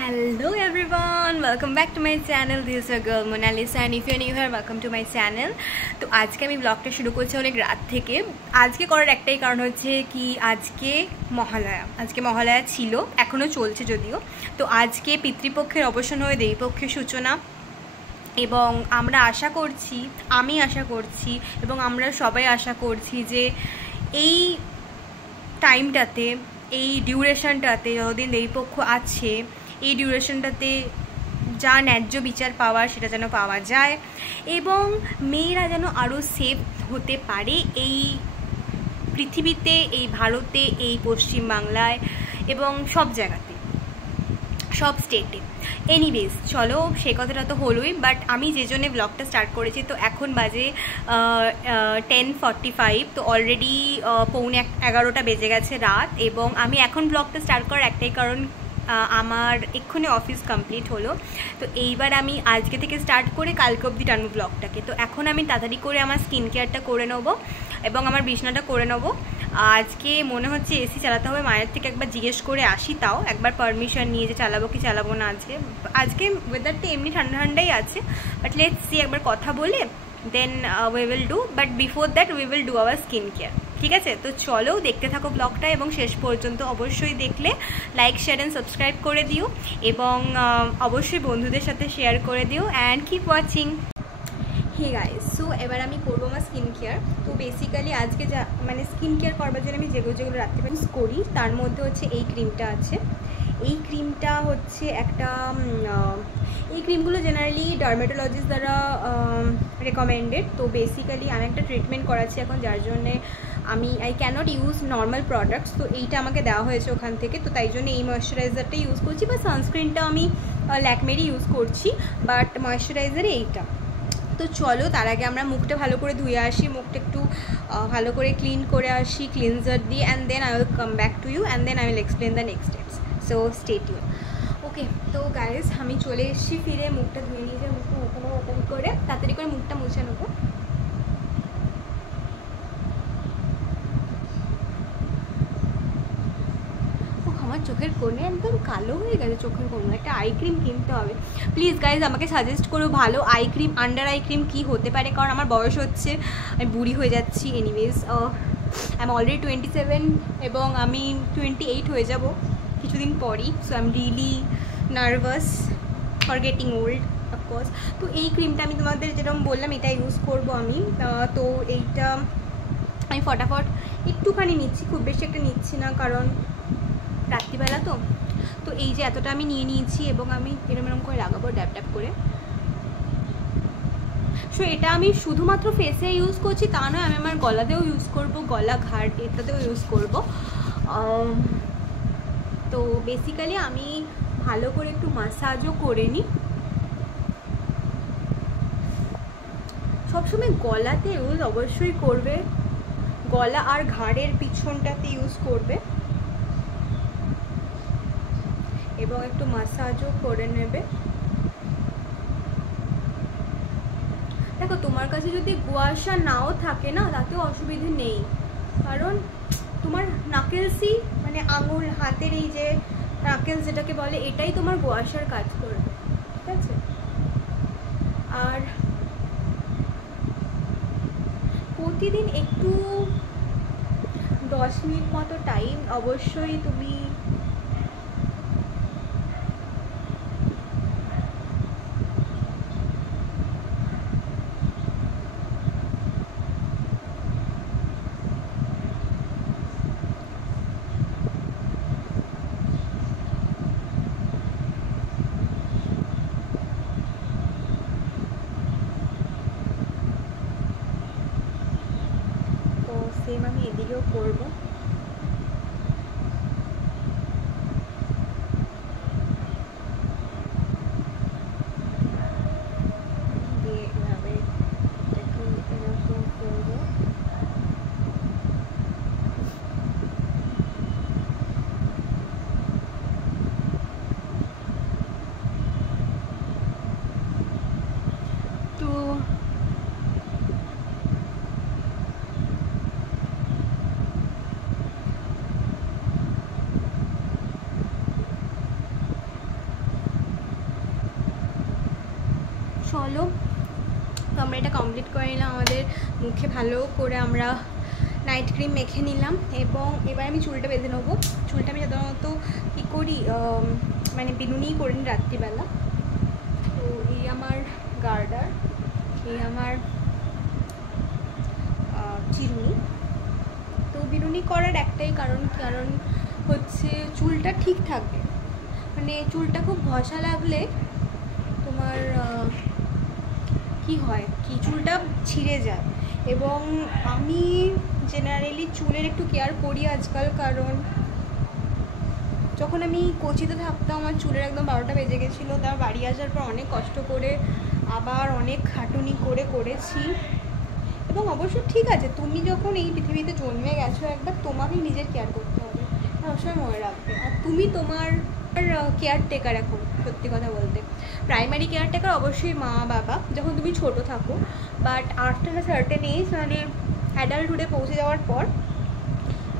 Hello everyone, welcome back to my channel. This is your girl Mona Lisa and if you're new here, welcome to my channel. তো আজকে আমি ব্লগটা শুরু করছি অনেক রাত থেকে। আজকে করার একটাই কারণ হচ্ছে কি আজকে মহালয়া ছিল, এখনো চলছে যদিও। তো আজকে পিতৃপক্ষের অবসান হয়ে দেবীপক্ষের সূচনা এবং আমি আশা করছি এবং আমরা সবাই আশা করছি যে এই টাইমটাতে, এই ডিউরেশনটাতে যতদিন দেবীপক্ষ আছে, এই ডিউরেশনটাতে যা ন্যায্য বিচার পাওয়ার সেটা যেন পাওয়া যায় এবং মেয়েরা যেন আরও সেফ হতে পারে এই পৃথিবীতে, এই ভারতে, এই পশ্চিমবাংলায় এবং সব জায়গাতে, সব স্টেটে। এনিওয়েজ চলো, সে কথাটা তো হলোই, বাট আমি যে জন্যে ব্লগটা স্টার্ট করেছি, তো এখন বাজে 10:45, তো অলরেডি 11:45 বেজে গেছে রাত। এবং আমি এখন ব্লগটা স্টার্ট করার একটাই কারণ, আমার এক্ষুনি অফিস কমপ্লিট হলো। তো এইবার আমি আজকে থেকে স্টার্ট করে কালকে অবধি টানবো ব্লগটাকে। তো এখন আমি তাড়াতাড়ি করে আমার স্কিন কেয়ারটা করে নেবো এবং আমার বিছনাটা করে নেবো। আজকে মনে হচ্ছে এসি চালাতে হবে, মায়ের থেকে একবার জিজ্ঞেস করে আসি, তাও একবার পারমিশন নিয়ে যে চালাবো কি চালাবো না। আজকে ওয়েদারটা এমনি ঠান্ডা ঠান্ডাই আছে, বাট লেটস সি, একবার কথা বলে দেন we will do, but before that we will do our skin care. ঠিক আছে, তো চলো দেখতে থাকো ব্লগটা এবং শেষ পর্যন্ত অবশ্যই দেখলে লাইক, শেয়ার অ্যান্ড সাবস্ক্রাইব করে দিও এবং অবশ্যই বন্ধুদের সাথে শেয়ার করে দিও and keep watching. Hey guys, so এবার আমি করবো আমার স্কিন কেয়ার। তো বেসিক্যালি আজকে যা স্কিন কেয়ার করবার জন্য আমি যেগুলো রাত্রে ইউজ করি, তার মধ্যে হচ্ছে এই ক্রিমটা আছে। এই ক্রিমটা হচ্ছে একটা এই ক্রিমগুলো জেনারেলি ডার্মেটোলজিস্ট দ্বারা রেকমেন্ডেড। তো বেসিক্যালি আমি একটা ট্রিটমেন্ট করাচ্ছি এখন, যার জন্যে I can't use normal products. তো এইটা আমাকে দেওয়া হয়েছে ওখান থেকে, তো তাই জন্য এই ময়শ্চারাইজারটা ইউজ করছি, বা সানস্ক্রিনটা আমি ল্যাকমেরই ইউজ করছি, বাট ময়শ্চারাইজারে এইটা। তো চলো তার আগে আমরা মুখটা ভালো করে ধুয়ে আসি, মুখটা একটু ভালো করে ক্লিন করে আসি ক্লিনজার দিয়ে, and then I will come back to you and then I will explain the next steps. So stay tune. Okay, তো গাইজ আমি চলে এসেছি ফিরে, মুখটা ধুয়ে নিয়ে যাই, মুখটা ওপেন করে তাড়াতাড়ি করে মুখটা মুছে নেবো। আমার চোখের কোণে একদম কালো হয়ে গেছে, চোখের কোণে একটা আই ক্রিম কিনতে হবে। প্লিজ গাইজ আমাকে সাজেস্ট করো ভালো eye cream, under eye cream কী হতে পারে, কারণ আমার বয়স হচ্ছে, আমি বুড়ি হয়ে যাচ্ছি। এনিওয়েজ আই এম অলরেডি 27 এবং আমি 28 হয়ে যাব কিছুদিন পরই। So I am really nervous for getting old of course. তো এই ক্রিমটা আমি তোমাদের যেরকম বললাম এটা ইউজ করবো আমি। তো এইটা আমি ফটাফট একটুখানি নিচ্ছি, খুব বেশি একটা নিচ্ছি না, কারণ রাত্রিবেলা তো এই যে এতটা আমি নিয়ে নিয়েছি এবং আমি এরকম করে লাগাবো ড্যাপ ড্যাপ করে। সো এটা আমি শুধুমাত্র ফেসে ইউজ করছি তা নয়, আমি আমার গলাতেও ইউজ করব, গলা ঘাট এটাতেও ইউজ করব। তো বেসিক্যালি আমি ভালো করে একটু মাসাজও করে নিই। সবসময় গলাতে ইউজ অবশ্যই করবে, গলা আর ঘাড়ের পিছনটাতে ইউজ করবে এবং একটু মাসাজও করে নেবে। দেখো তোমার কাছে যদি গুয়াশা নাও থাকে না, তাতেও অসুবিধে নেই, কারণ তোমার নাকেলসই আঙুল, হাতের এই যে নাকেলস যেটাকে বলে, এটাই তোমার গুয়াশার কাজ করবে। ঠিক আছে, আর প্রতিদিন একটু 10 মিনিট মতো টাইম অবশ্যই তুমি সেম আমি এদিকেও করবো। চলো, তো আমরা এটা কমপ্লিট করে নিলাম। আমাদের মুখে ভালো করে আমরা নাইট ক্রিম মেখে নিলাম এবং এবার আমি চুলটা বেঁধে নেবো। চুলটা আমি সাধারণত কী করি, মানে বিনুনিই করে নিই রাত্রিবেলা। তো এই আমার গার্ডার, এই আমার চিরুনি। তো বিনুনি করার একটাই কারণ হচ্ছে চুলটা ঠিক থাকবে। মানে চুলটা খুব ঘষা লাগলে তোমার কি হয় কি চুলটা ছিঁড়ে যায়। এবং আমি জেনারেলি চুলের একটু কেয়ার করি আজকাল, কারণ যখন আমি কোচিতে থাকতাম আমার চুলের একদম 12টা বেজে গেছিলো। তার বাড়ি আসার পর অনেক কষ্ট করে আবার অনেক খাটুনি করেছি। এবং অবশ্য ঠিক আছে, তুমি যখন এই পৃথিবীতে জন্মে গেছো একবার, তোমাকেই নিজের কেয়ার করতে হবে, সবসময় মনে রাখবে। আর তুমি তোমার কেয়ারটেকার এখন, সত্যি কথা বলতে প্রাইমারি কেয়ারটেকার অবশ্যই মা বাবা যখন তুমি ছোট থাকো, but after a certain age, মানে অ্যাডাল্টহুডে পৌঁছে যাওয়ার পর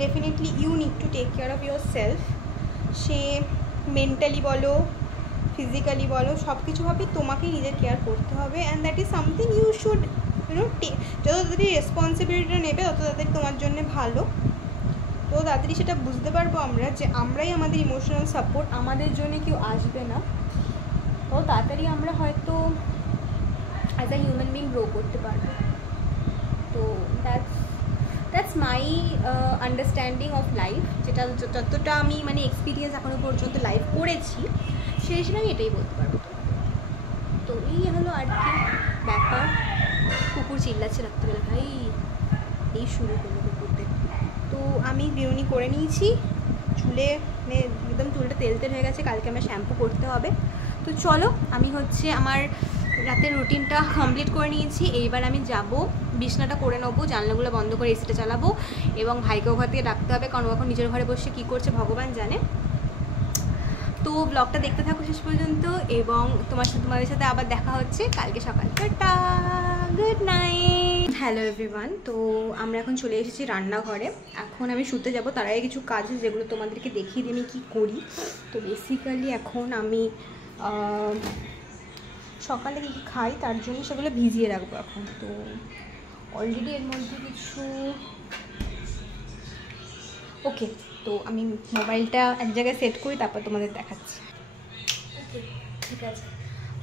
definitely you need to take care of yourself. সে মেন্টালি বলো, ফিজিক্যালি বলো, সব কিছুভাবে তোমাকেই নিজের কেয়ার করতে হবে। And that is something you should যত তাড়াতাড়ি রেসপন্সিবিলিটিটা নেবে তত তাড়াতাড়ি তোমার জন্য ভালো। তো তাড়াতাড়ি সেটা বুঝতে পারবো আমরা যে আমরাই আমাদের ইমোশনাল সাপোর্ট, আমাদের জন্য কেউ আসবে না। তো তাড়াতাড়ি আমরা হয়তো as a human being grow করতে পারবো। তো that's my understanding of life, যেটা যতটা আমি মানে এক্সপিরিয়েন্স এখনও পর্যন্ত লাইফ করেছি সেই হিসেবে আমি এটাই বলতে পারবো। তো এই হলো আর কি ব্যাপার। কুকুর চিল্লাচ্ছে রাত্রিবেলা, ভাই এই শুরু করলো কুকুরদের। তো আমি বিনুনি করে নিয়েছি, চুলে একদম চুলটা তেল হয়ে গেছে, কালকে আমার শ্যাম্পু করতে হবে। তো চলো, আমি হচ্ছে আমার রাতের রুটিনটা কমপ্লিট করে নিয়েছি। এইবার আমি যাব, বিছনাটা করে নেবো, জানলাগুলো বন্ধ করে এসিটা চালাবো এবং ভাইকে ওখান থেকে ডাকতে হবে, কারণ এখন নিজের ঘরে বসে কী করছে ভগবান জানে। তো ব্লগটা দেখতে থাকো শেষ পর্যন্ত এবং তোমাদের সাথে আবার দেখা হচ্ছে কালকে সকাল। Tata, good night. Hello everyone, তো আমরা এখন চলে এসেছি রান্নাঘরে। এখন আমি শুতে যাব, তার আগে কিছু কাজ আছে যেগুলো তোমাদেরকে দেখিয়ে দিই আমি কী করি। তো বেসিক্যালি এখন আমি সকালে কী খাই তার জন্য সেগুলো ভিজিয়ে রাখবো এখন। তো অলরেডি এর মধ্যে কিছু ওকে, তো আমি মোবাইলটা এক জায়গায় সেট করি, তারপর তোমাদের দেখাচ্ছি। ওকে, ঠিক আছে।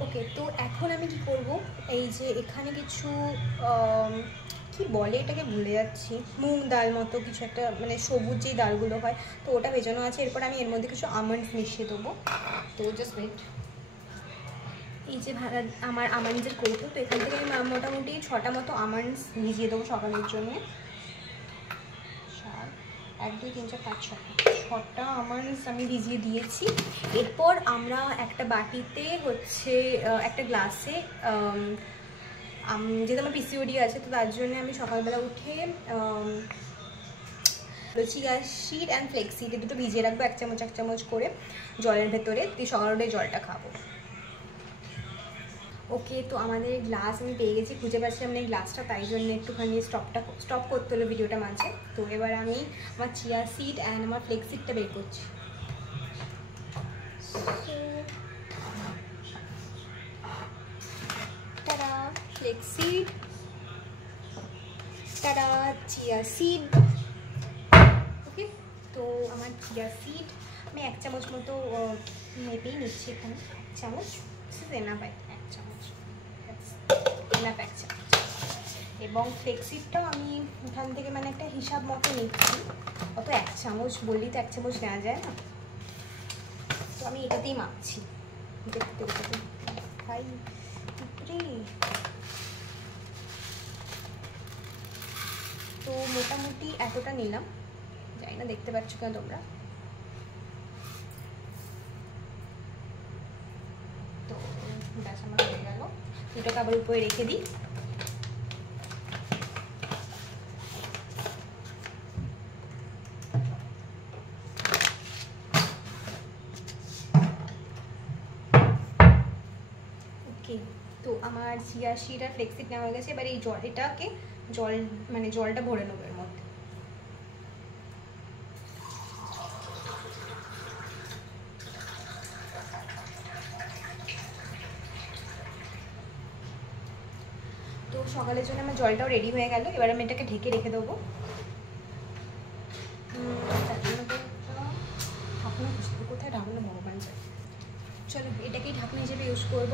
ওকে, তো এখন আমি কি করব, এই যে এখানে কিছু কি বলে এটাকে ভুলে যাচ্ছি, মুগ ডাল মতো কিছু একটা, মানে সবুজ যেই ডালগুলো হয়, তো ওটা ভেজানো আছে। এরপর আমি এর মধ্যে কিছু আমন্ডস মিশিয়ে দেবো। তো জাস্ট ওয়েট। এই যে আমার আমন্ডসের কৌটো, তো এখান থেকে আমি মোটামুটি 6টা মতো আমন্ডস ভিজিয়ে দেবো সকালের জন্য। 1 2 3 4 5 6টা আমন্ডস আমি ভিজিয়ে দিয়েছি। এরপর আমরা একটা বাটিতে হচ্ছে একটা গ্লাসে, যেহেতু আমার পিসিওডি আছে তো তার জন্য আমি সকালবেলা উঠে চিয়া সিড অ্যান্ড ফ্লেক্সিড দুটো ভিজিয়ে রাখবো 1 চামচ করে জলের ভেতরে, দিয়ে সকাল উঠে জলটা খাবো। ওকে, তো আমাদের গ্লাস আমি পেয়ে গেছি, খুঁজে পাচ্ছিলাম না এই গ্লাসটা, তাই জন্য একটুখানি স্টপ করতে হলো ভিডিওটা মাঝে। তো এবার আমি আমার চিয়া সিড অ্যান্ড আমার ফ্লেক্সিডটা বের করছি। তারা ফ্লেক্সিড, তারা চিয়া সিড। ওকে, তো আমার চিয়া সিড আমি 1 চামচ মতো মেপেই নিচ্ছি এখানে, 1 চামচ না পাই, 1 চামচ এবং ফ্লেক্সিডটাও আমি এখান থেকে মানে একটা হিসাব মতো নিচ্ছি, অত 1 চামচ বললেই তো 1 চামচ নেওয়া যায় না, তো আমি এটাতেই মাপছি। দেখতে ভাই তো মোটামুটি এতটা নিলাম, জানি না দেখতে পাচ্ছ কেন তোমরা। তো ব্যাস আমার হয়ে গেল, দুটোকে আবার উপরে রেখে দিই। ওকে, তো আমার চিয়া সিড আর ফ্লেক্সিড নেওয়া হয়ে গেছে। এবার এই এটাকে জলটা ভরে নেবো এর মধ্যে। সকালের জন্য আমার জলটাও রেডি হয়ে গেল। এবার আমি এটাকে ঢেকে রেখে দেবো। কোথায় ঢাকনা ভগবান যায়। চলো এটাকেই ঢাকনা হিসেবে ইউজ করব।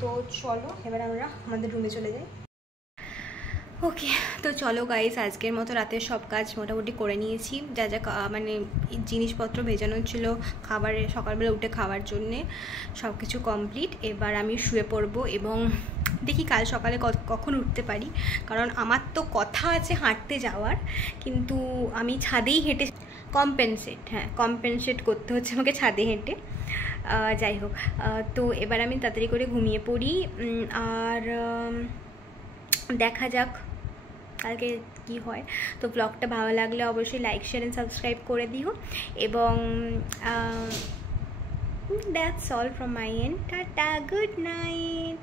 তো চলো এবার আমরা আমাদের রুমে চলে যাই। ওকে, তো চলো গাইস, আজকের মতো রাতের সব কাজ মোটামুটি করে নিয়েছি। যা যা মানে জিনিসপত্র ভেজানো ছিল খাবারের, সকালবেলা উঠে খাওয়ার জন্যে, সব কিছু কমপ্লিট। এবার আমি শুয়ে পড়বো এবং দেখি কাল সকালে কখন উঠতে পারি, কারণ আমার তো কথা আছে হাঁটতে যাওয়ার, কিন্তু আমি ছাদেই হেঁটে কম্পেনসেট করতে হচ্ছে আমাকে ছাদে হেঁটে। যাই হোক, তো এবার আমি তাড়াতাড়ি করে ঘুমিয়ে পড়ি। আর দেখা যাক কালকে কি হয়। তো ব্লগটা ভালো লাগলে অবশ্যই লাইক, শেয়ার এন্ড সাবস্ক্রাইব করে দিও। এবং that's all from my and. Tata, good night.